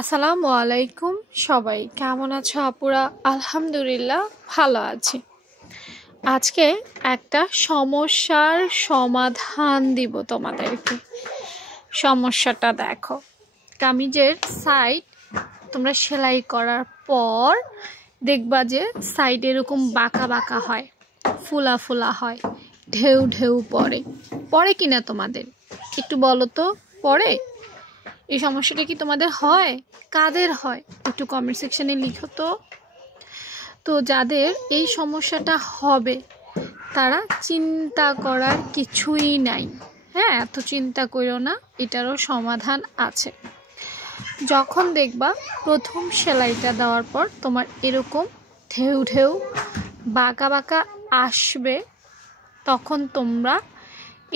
আসসালামু আলাইকুম সবাই কেমন আছো আপুরা? আলহামদুলিল্লাহ ভালো আছি। আজকে একটা সমস্যার সমাধান দিব তোমাদেরকে। সমস্যাটা দেখো, কামিজের সাইড তোমরা সেলাই করার পর দেখবা যে সাইড এরকম বাঁকা বাঁকা হয়, ফুলা ফুলা হয়, ঢেউ ঢেউ পড়ে কিনা তোমাদের একটু বলো তো, পড়ে? এই সমস্যাটা কি তোমাদের হয়? কাদের হয় একটু কমেন্ট সেকশনে লিখো তো। তো যাদের এই সমস্যাটা হবে তারা চিন্তা করার কিছুই নাই। হ্যাঁ, এত চিন্তা করো না, এটারও সমাধান আছে। যখন দেখবা প্রথম সেলাইটা দেওয়ার পর তোমার এরকম ঢেউ ঢেউ বাঁকা বাঁকা আসবে, তখন তোমরা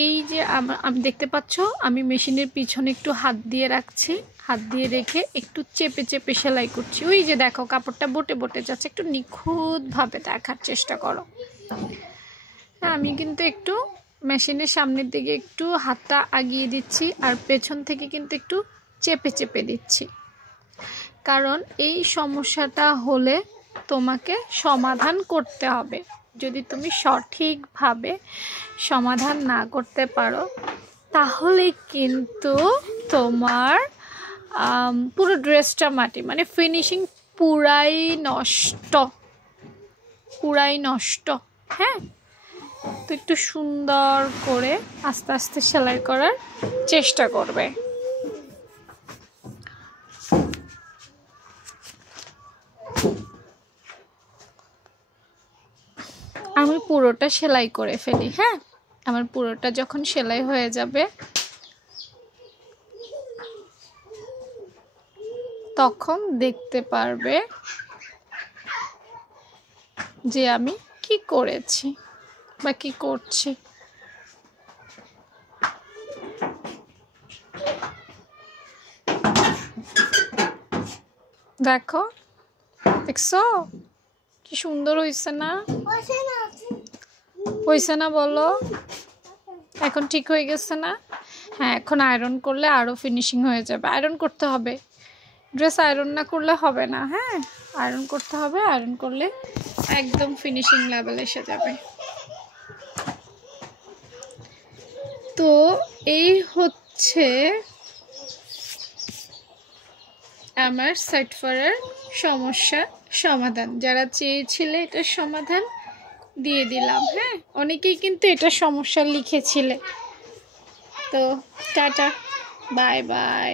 এই যে আমি দেখতে পাচ্ছ আমি মেশিনের পিছনে একটু হাত দিয়ে রাখছি, হাত দিয়ে রেখে একটু চেপে চেপে সেলাই করছি। ওই যে দেখো কাপড়টা বটে বটে যাচ্ছে, একটু নিখুঁতভাবে দেখার চেষ্টা করো। আমি কিন্তু একটু মেশিনের সামনের দিকে একটু হাতটা আগিয়ে দিচ্ছি আর পেছন থেকে কিন্তু একটু চেপে চেপে দিচ্ছি, কারণ এই সমস্যাটা হলে তোমাকে সমাধান করতে হবে। যদি তুমি সঠিকভাবে সমাধান না করতে পারো তাহলে কিন্তু তোমার পুরো ড্রেসটা মাটি, মানে ফিনিশিং পুরাই নষ্ট। হ্যাঁ, তো একটু সুন্দর করে আস্তে আস্তে সেলাই করার চেষ্টা করবে। আমি পুরোটা সেলাই করে ফেলি। হ্যাঁ, আমার পুরোটা যখন সেলাই হয়ে যাবে তখন দেখতে পারবে যে আমি কি করেছি বা কি করছি। দেখো, দেখছো কি সুন্দর হয়েছে না? হয়েছে না বলো? এখন ঠিক হয়ে গেছে না? হ্যাঁ, এখন আয়রন করলে আরো ফিনিশিং হয়ে যাবে। আয়রন করতে হবে, ড্রেস আয়রন না করলে হবে না। হ্যাঁ, আয়রন করতে হবে, আয়রন করলে একদম ফিনিশিং লেভেল এসে যাবে। তো এই হচ্ছে আমার সাইড ফাড়ার সমস্যার সমাধান। যারা চেয়েছিলে এটার সমাধান দিয়ে দিলাম। হ্যাঁ, অনেকেই কিন্তু এটা সমস্যা লিখেছিলে। তো টাটা, বাই বাই।